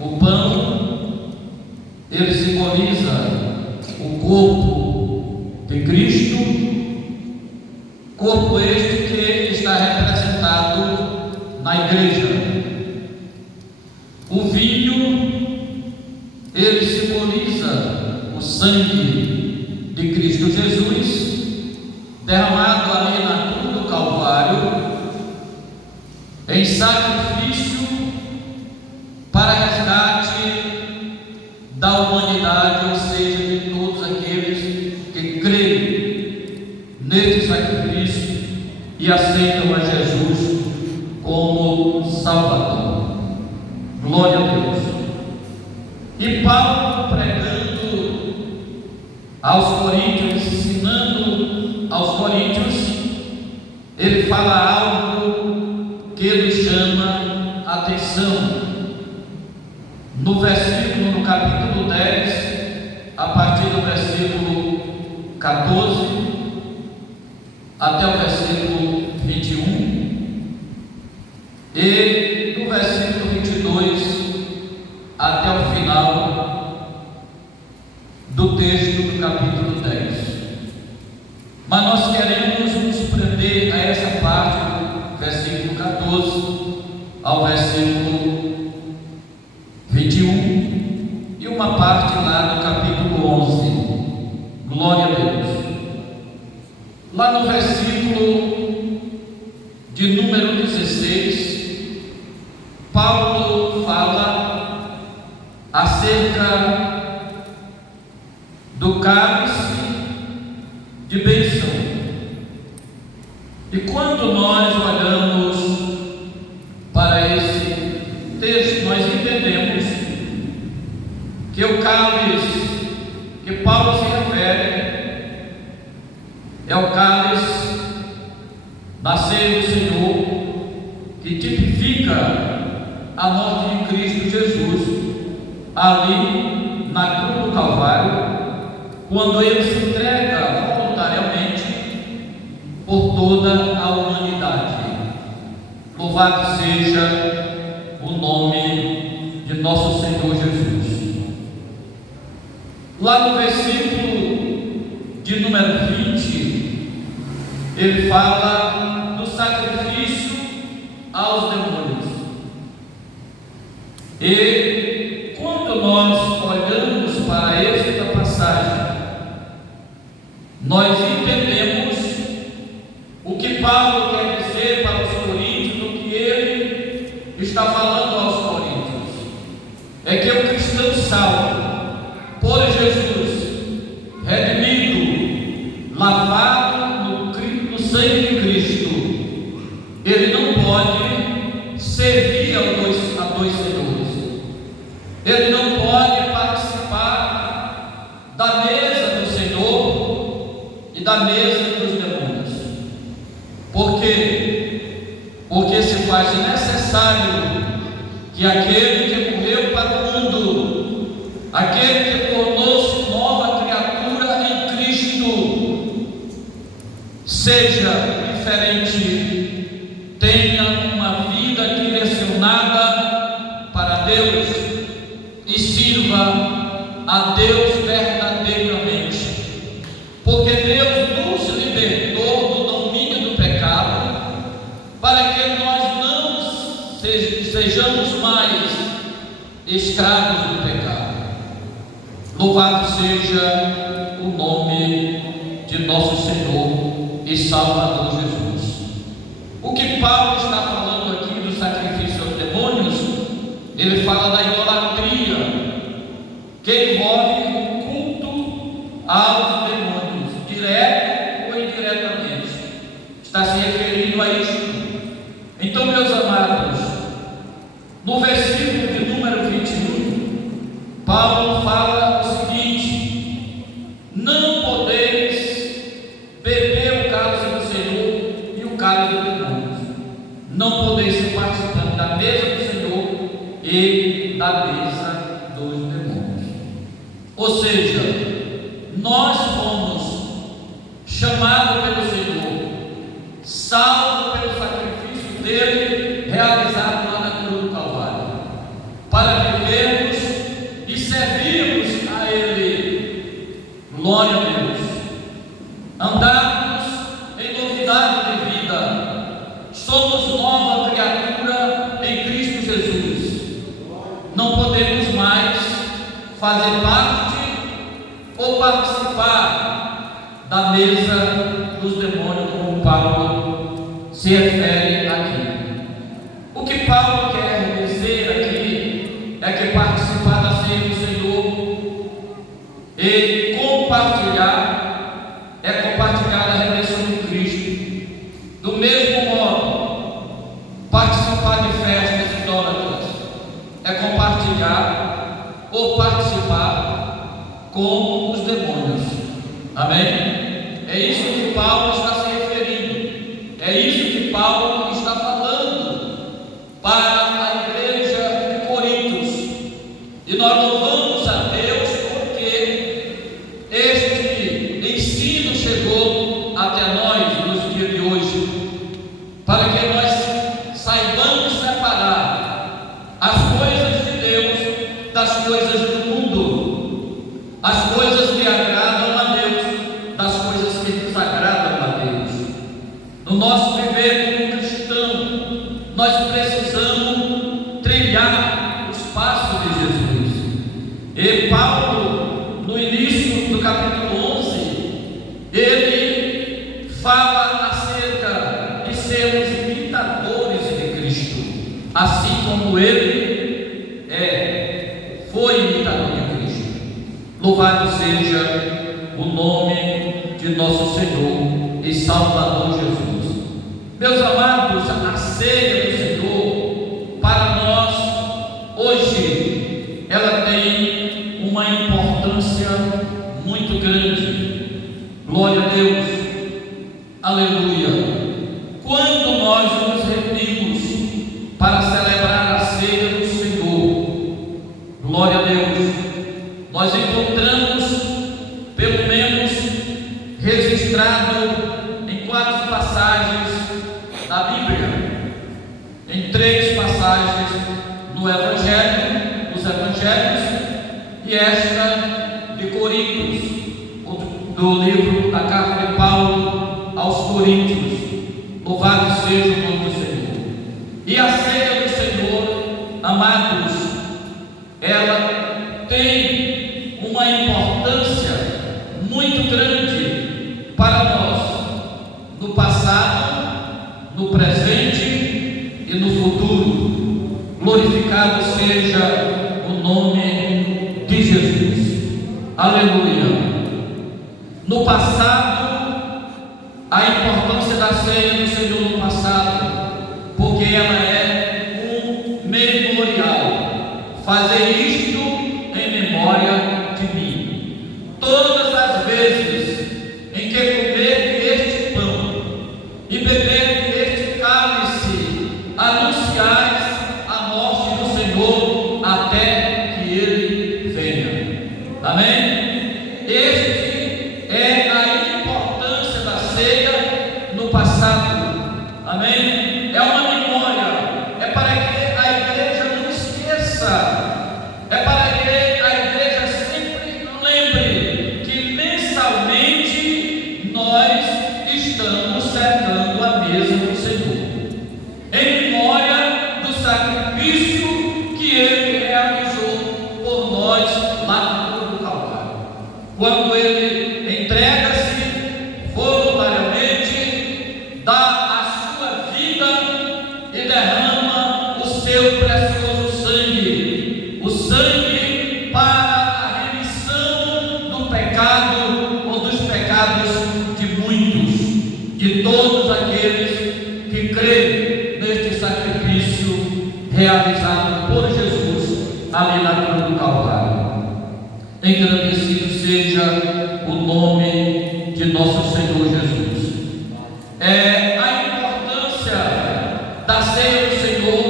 O pão, ele simboliza o corpo de Cristo, corpo este que está representado na igreja. O vinho, ele simboliza o sangue de Cristo Jesus, derramado ali na cruz do Calvário, em sacrifício para resgate da humanidade, ou seja, de todos aqueles que creem neste sacrifício e aceitam a Jesus como Salvador. Glória a Deus. E Paulo, pregando aos coríntios, ensinando aos coríntios, ele fala algo que ele chama a atenção. No versículo, no capítulo 10, a partir do versículo 14 até o versículo 21, e do versículo 22 até o final do texto do capítulo 10. Mas nós queremos nos prender a essa parte do versículo 14 ao versículo 21 e uma parte lá do capítulo 11. Glória a Deus. Lá no versículo de número 16, Paulo fala acerca do cálice de bênção. E quando nós olhamos para esse texto, nós entendemos que o cálice que Paulo se refere é o cálice da ceia do Senhor, que tipifica a morte de Cristo Jesus ali na cruz do Calvário, quando ele se entrega voluntariamente por toda a humanidade. Louvado seja o nome de nosso Senhor Jesus. Lá no versículo de número 20, ele fala do sacrifício aos demônios. E quando nós olhamos para esta passagem, nós entendemos o que Paulo quer dizer para os coríntios, o que ele está falando aos coríntios. É que o cristão salvo por Jesus, redimido, lavado no sangue de Cristo, ele não pode servir a dois senhores. Ele não pode participar da mesa do Senhor e da mesa dos demônios. Por quê? Porque se faz necessário que aquele que morreu para o mundo, aquele que tornou-se nova criatura em Cristo, seja diferente, tenha uma vida direcionada para Deus e sirva a Deus verdadeiramente, porque Deus nos libertou do domínio do pecado, para que nós não sejamos mais escravos do pecado. Louvado seja o nome de nosso Senhor e Salvador Jesus. O que Paulo está falando aqui do sacrifício aos demônios, ele fala da idolatria, que envolve o culto aos demônios, direto ou indiretamente. Está se referindo a isso. Então, meus amados, no versículo de número 21, Paulo fala o seguinte: não podeis beber o cálice do Senhor e o cálice dos demônios. Não podeis ser participantes da mesa do Senhor e da mesa dos demônios. Ou seja, nós fomos chamados pelo Senhor, salvos pelo sacrifício dele realizado lá na cruz do Calvário, para viver Glória a Deus. Andarmos em novidade de vida. Somos nova criatura em Cristo Jesus. Não podemos mais fazer parte ou participar da mesa dos demônios, como Paulo se refere aqui. O que Paulo quer dizer aqui é que participar da ceia do Senhor e compartilhar é compartilhar a ressurreição de Cristo. Do mesmo modo, participar de festas idólatras é compartilhar ou participar com os demônios. Amém? É isso que Paulo está se referindo. É isso que Paulo está falando para a igreja de Corintos. E nós louvamos a Deus porque este ensino chegou até nós nos dias de hoje, para que nós saibamos separar as coisas de Deus das coisas do mundo, as coisas que agradam a Deus das coisas que desagradam a Deus. No nosso viver como cristão, nós precisamos trilhar os passos de Jesus. E Paulo, no início do capítulo 11, ele fala acerca de sermos imitadores de Cristo, assim como ele foi imitador de Cristo. Louvado seja o nome de nosso Senhor e Salvador Jesus. Meus amados, a ceia do Senhor, para nós, hoje, ela tem uma importância muito grande. Glória a Deus, aleluia. Quando nós nos reunimos para celebrar a ceia do Senhor, glória a Deus, nós encontramos, pelo menos registrado em 4 passagens da Bíblia, em 3 passagens no Evangelho, nos Evangelhos, e esta de Coríntios, do livro da carta de Paulo aos Coríntios. Louvado seja o nome do Senhor. E a ceia do Senhor, amados, ela tem uma importância muito grande para nós, no passado, no presente e no futuro. Glorificado seja o nome de Jesus. Aleluia. No passado, a importância da ceia do Senhor no passado, porque ela é um memorial. Fazer isto em memória de mim. Todas as vezes em que comer este pão e beber este cálice, anunciais a morte do Senhor até que Ele venha. Amém? Este é a importância da ceia no passado. Amém? É uma memória. É para que a igreja não esqueça. É para que a igreja sempre lembre que mensalmente nós estamos cercando a mesa do Senhor, em memória do sacrifício que Ele realizou por nós lá no Cruz do Calvário. Quando Ele entrega-se voluntariamente, dá a sua vida e derrama o seu precioso sangue, o sangue para a remissão do pecado ou dos pecados de muitos, de todos aqueles que creem neste sacrifício realizado por Jesus ali na cruz do Calvário. Engrandecido seja o nome de nosso Senhor Jesus. A importância da ceia do Senhor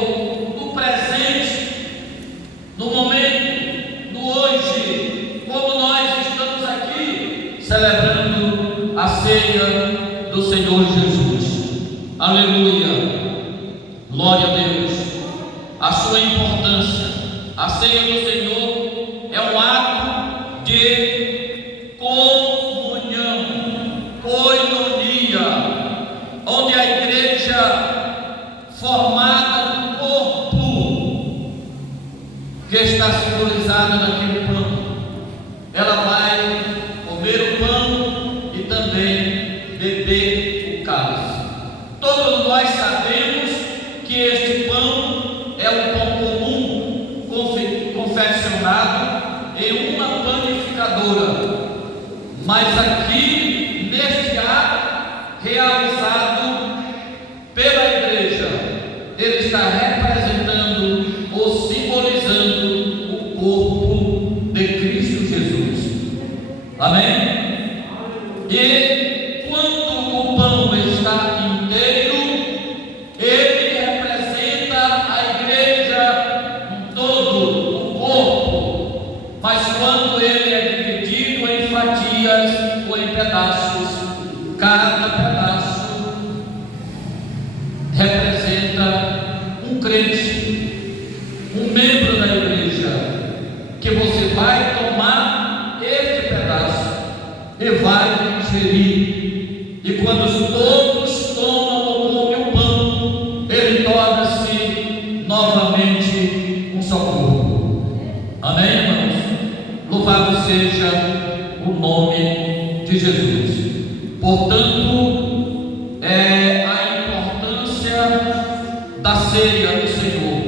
no presente, no momento, no hoje, como nós estamos aqui celebrando a ceia do Senhor Jesus. Aleluia. Glória a Deus. A sua importância. A ceia do Senhor é um ato de que está simbolizada naquele pão. Ela vai comer o pão e também beber o cálice. Todos nós sabemos que este pão é um pão comum, confeccionado em uma panificadora, mas aqui neste ato realizado pela igreja, ele está representando ou simbolizando o corpo de Cristo Jesus. Amém? E quando o pão está inteiro, ele representa a igreja em todo o corpo. Mas quando ele é dividido em fatias ou em pedaços, cada pedaço representa um crente, um membro da igreja, que você vai tomar este pedaço e vai ingerir. E quando todos tomam ou comem o pão, ele torna-se novamente um só corpo. Amém, irmãos? Louvado seja o nome de Jesus. Portanto, a importância da ceia do Senhor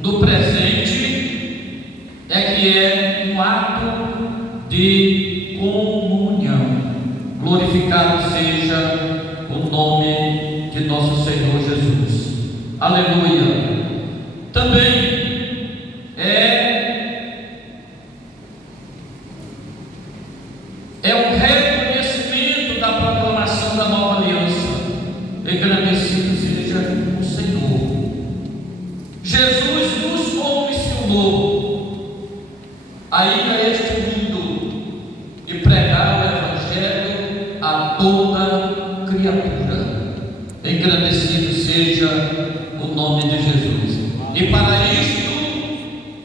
no presente é que é um ato de comunhão. Glorificado seja o nome de nosso Senhor Jesus. Aleluia. Também é um reconhecimento da proclamação da nova aliança. Engrandecido seja o Senhor. Jesus nos comissionou a ir a este mundo e pregar o Evangelho a toda criatura. Engrandecido seja o nome de Jesus. E para isto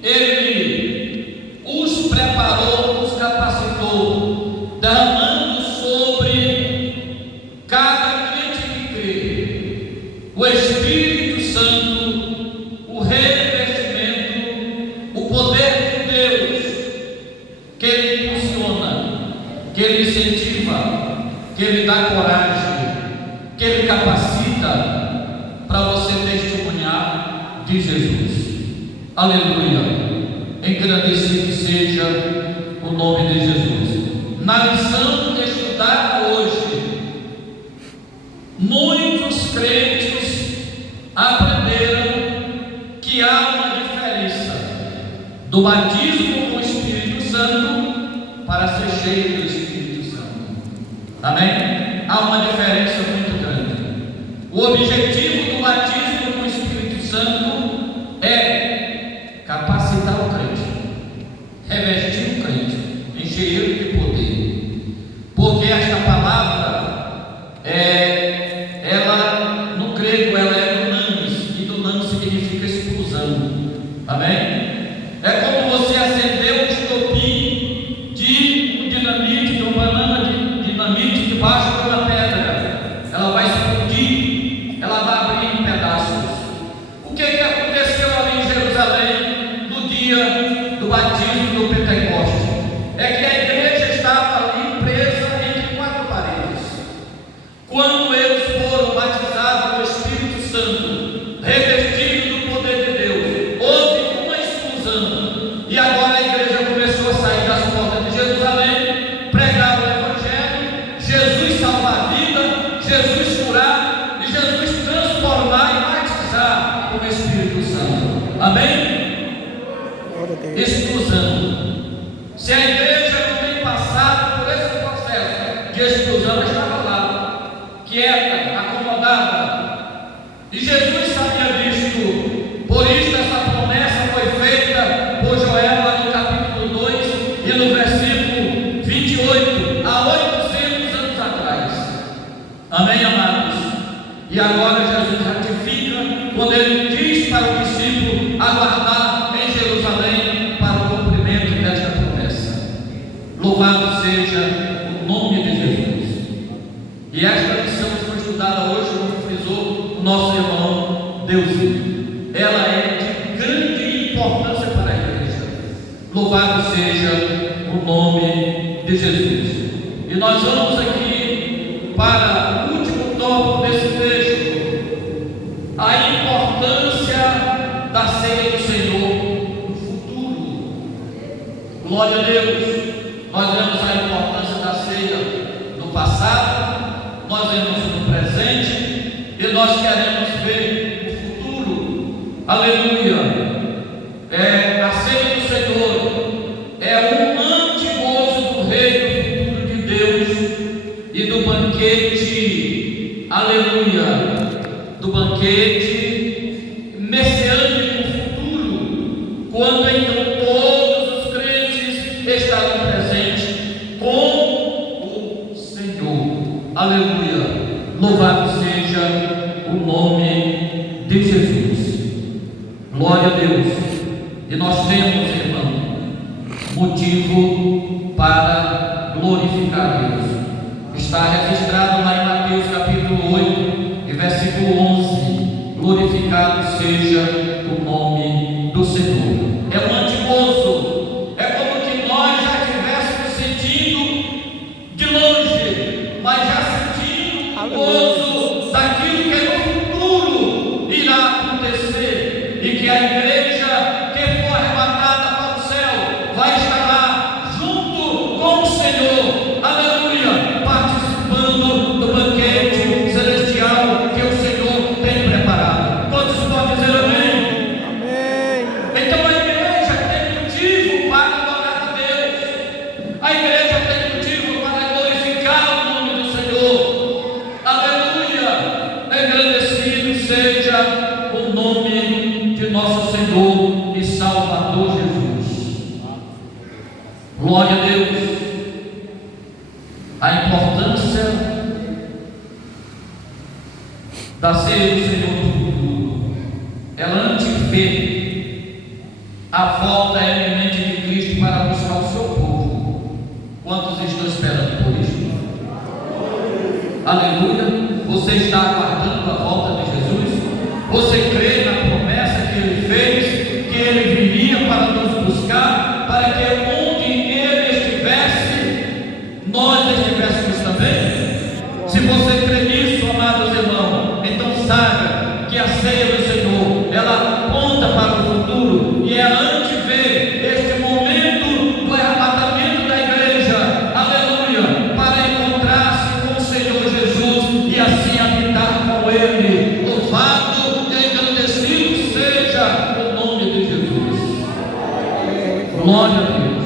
Ele os preparou, os capacitou, derramando sobre cada crente que crê o Espírito Santo, o revestimento, o poder de Deus, que Ele impulsiona, que Ele incentiva, que Ele dá coragem, que Ele capacita para você testemunhar de Jesus. Aleluia. Engrandecido seja o nome de Jesus. Na lição estudada hoje, muitos crentes aprenderam que há uma diferença do batismo com o Espírito Santo para ser cheio do Espírito Santo. Amém? Há uma diferença muito grande. O objetivo do batismo com o Espírito Santo é capacitar o crente, revestir o crente, encher ele de poder. Porque esta palavra ela no grego ela é dunamis, e dunamis significa explosão. Amém? É como você acender um estopim de um dinamite, de uma banana de dinamite debaixo de uma pedra. Ela vai explodir, ela vai abrir em pedaços. O que aconteceu ali em Jerusalém no dia do batismo do Pentecoste? É que a igreja estava ali presa entre quatro paredes. Quando eles foram batizados com o Espírito Santo, revestidos do poder de Deus, houve uma explosão. E agora a igreja começou a sair das portas de Jerusalém, pregar o Evangelho, Jesus salvar a vida, Jesus curar e Jesus transformar e batizar com o Espírito Santo. Amém? Explosão. Se a igreja não tem passado por esse processo de explosão, ela estava lá, quieta, acomodada. E Jesus sabia disso. Por isso essa promessa foi feita por Joel lá no capítulo 2 e no versículo 28, há 800 anos atrás. Amém, amados? E agora Jesus ratifica quando ele diz para o discípulo aguardar em Jerusalém para o cumprimento desta promessa. Louvado seja Louvado seja o nome de Jesus. E nós vamos aqui para o último tópico desse texto: a importância da ceia do Senhor no futuro. Glória a Deus. Nós vemos a importância da ceia no passado, nós vemos no presente e nós queremos ver o futuro. Aleluia. A ceia do Senhor é um antegozo do reino futuro de Deus e do banquete, aleluia, do banquete messiânico futuro, quando então todos os crentes estarão presentes com o Senhor. Aleluia. Louvado seja o nome de Jesus. Glória a Deus. E nós temos, irmão, motivo para glorificar Deus. Está registrado lá em Mateus capítulo 8 e versículo 11: glorificado seja o nome do Senhor. É um antegozo, é como que nós já estivéssemos sentindo de longe, mas já sentindo o gozo daquilo que no futuro irá acontecer, e que a igreja que for arrebatada para o céu vai estar lá junto com o Senhor, aleluia, participando do banquete celestial que o Senhor tem preparado. Quantos podem dizer amém? Amém. Então a igreja tem motivo para adorar a Deus, a igreja tem motivo para glorificar o nome do Senhor, aleluia. Engrandecido seja o nome de nosso Senhor e Salvador Jesus. Glória a Deus. A importância da ceia do Senhor no futuro, ela antevê a volta eminente de Cristo para buscar o seu povo. Quantos estão esperando por isso? Aleluia. Você está aguardando a volta de Jesus? Você crê na promessa que Ele fez, que Ele viria para nos buscar, para que onde Ele estivesse, nós estivéssemos também? Se você crê nisso, amados irmãos, então saiba que a ceia do Senhor, ela aponta para o futuro, e ela antevê este momento do arrebatamento da igreja, aleluia, para encontrar-se com o Senhor Jesus e assim habitar com Ele. Louvado e engrandecido seja o nome de Jesus. Glória a Deus.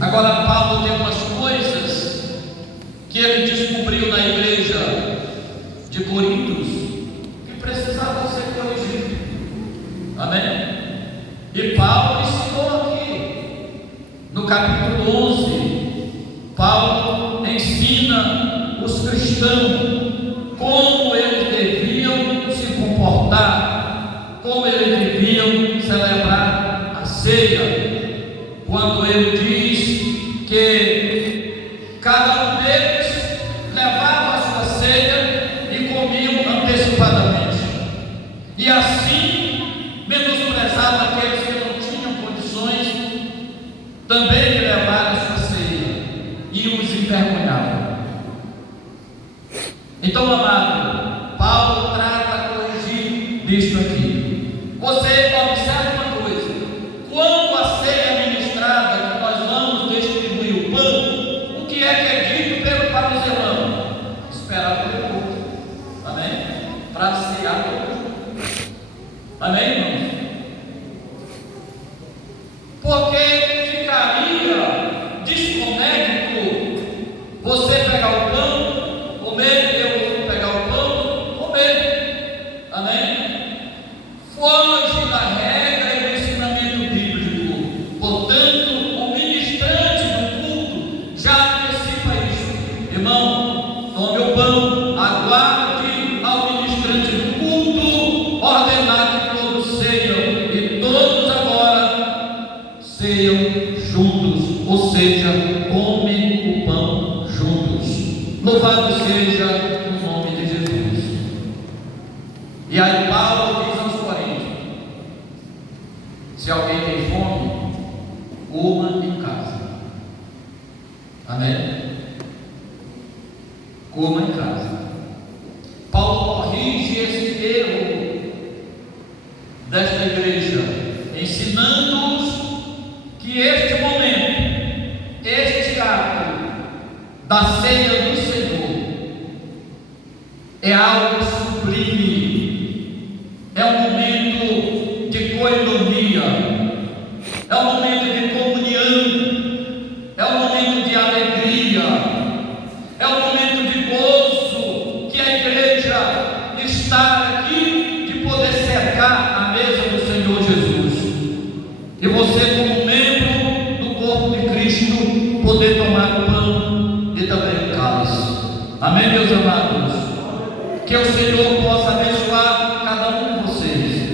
Agora Paulo tem umas coisas que ele descobriu na igreja de Coríntios que precisavam ser corrigidas. Amém? E Paulo ensinou aqui no capítulo 11. Paulo ensina os cristãos como eles deviam se comportar, como eles deviam celebrar a ceia, quando ele diz que cada um deles levava a sua ceia e comiam antecipadamente, e assim menosprezava aqueles que não tinham condições também de levar a sua ceia, e os envergonhava. Então, amado, Paulo trata a corrigir disto aqui. Você observe uma coisa: quando a ceia é ministrada, que nós vamos distribuir o pão, o que é dito para os irmãos? Esperar pelo outro. Amém? Para cear todos. Amém, irmãos? Porque ficaria desconecto você pegar o pão, comer, eu pegar o pão, comer. Amém? Foge da regra e do ensinamento bíblico. Portanto, o ministrante do culto já antecipa isso. Irmão, tome o pão, aguarde ao ministrante do culto ordenar que todos ceiam, e todos agora ceiam juntos, ou seja, comem o pão juntos. Louvado seja o nome de Jesus. E aí Paulo diz aos Coríntios: Se alguém tem fome, coma em casa. Amém? Coma em casa. Paulo corrige esse erro desta igreja, ensinando-os que este momento, este ato da ceia do Senhor é algo sublime, é um momento de coinonia, é um momento de comunhão, é um momento de alegria, é um momento de gozo, que a igreja está aqui, de poder cercar a mesa do Senhor Jesus, e você, como membro do corpo de Cristo, poder tomar o pão e também o cálice. Amém, meus amados? Que o Senhor possa abençoar cada um de vocês,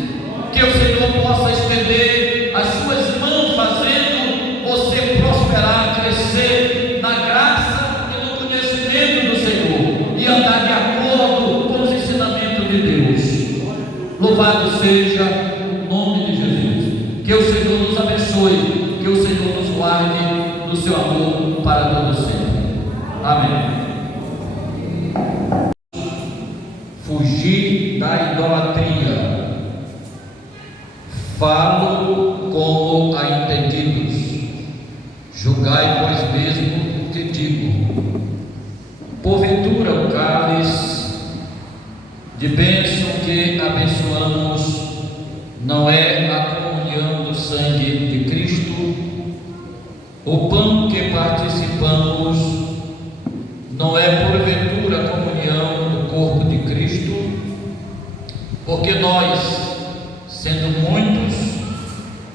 que o Senhor possa estender as suas mãos, fazendo você prosperar, crescer na graça e no conhecimento do Senhor, e andar de acordo com os ensinamentos de Deus. Louvado seja o nome de Jesus. Que o Senhor nos abençoe, que o Senhor nos guarde do seu amor para todo sempre. Amém. Fugir da idolatria. Falo como a entendidos. Julgai vós mesmo o que digo. Porventura o cálice de bênção que abençoamos não é a comunhão do sangue de Cristo? O pão que participamos não é porventura a comunhão do corpo de Cristo? Porque nós, sendo muitos,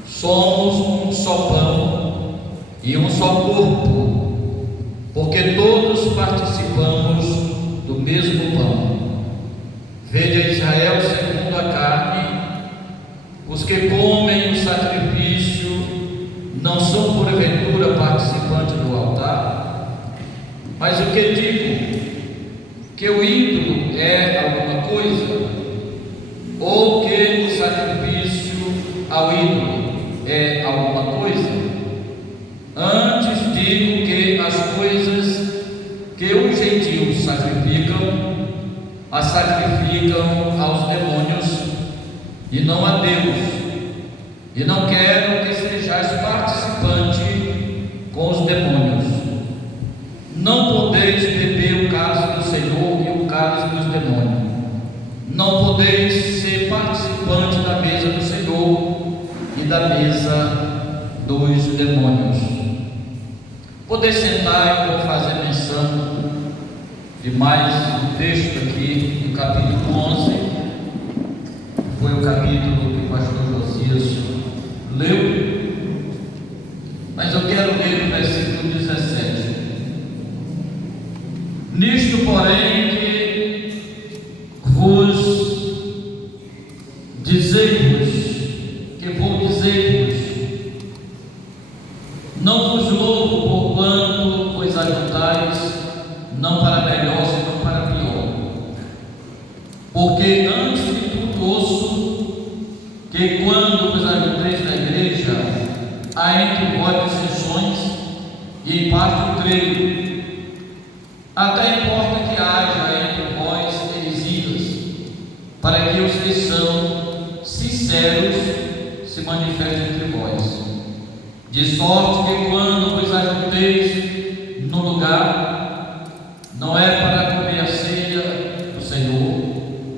somos um só pão e um só corpo, porque todos participamos do mesmo pão. Veja Israel segundo a carne: os que comem o sacrifício não são porventura participantes do altar? Mas o que digo? Que o ídolo é alguma coisa? Ou que o sacrifício ao ídolo é alguma coisa? Antes digo que as coisas que os gentios sacrificam, as sacrificam aos demônios e não a Deus. E não quero que sejais participante com os demônios. Não podeis beber o cálice do Senhor e o cálice dos demônios. Não podeis ser participante da mesa do Senhor e da mesa dos demônios. Poder sentar, eu vou fazer menção de mais um texto aqui do capítulo 11, que foi o capítulo que o pastor Josias leu, mas eu quero ler o versículo 17. Nisto, porém, que vos dizer-vos, não vos louvo por quanto vos ajuntais, não para melhor, senão para pior. Porque antes de tudo ouço que quando vos ajunteis na igreja, há entre vós dissensões, e em parte eu creio. Até importa que haja entre vós heresias, para que os que são sinceros se manifestem entre vós. De sorte que quando vos ajunteis no lugar, não é para comer a ceia do Senhor,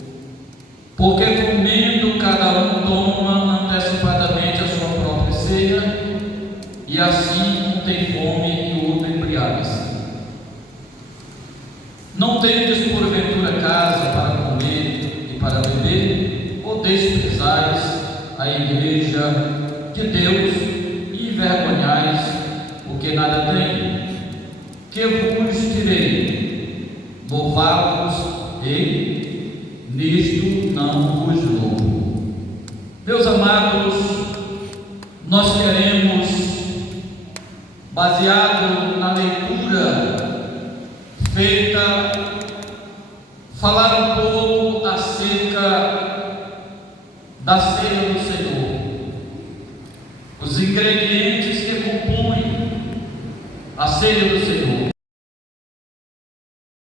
porque comendo cada um toma antecipadamente a sua própria ceia, e assim um tem fome e o outro embriaga-se. Não tendes porventura casa para comer e para beber, ou desprezais a igreja de Deus e envergonhais o que nada tem? Que vos direi? Louvai-vos e nisto não vos louvo. Meus amados, nós queremos, baseado na leitura feita, falar um pouco acerca da ceia do Senhor. ingredientes que compõem a ceia do Senhor.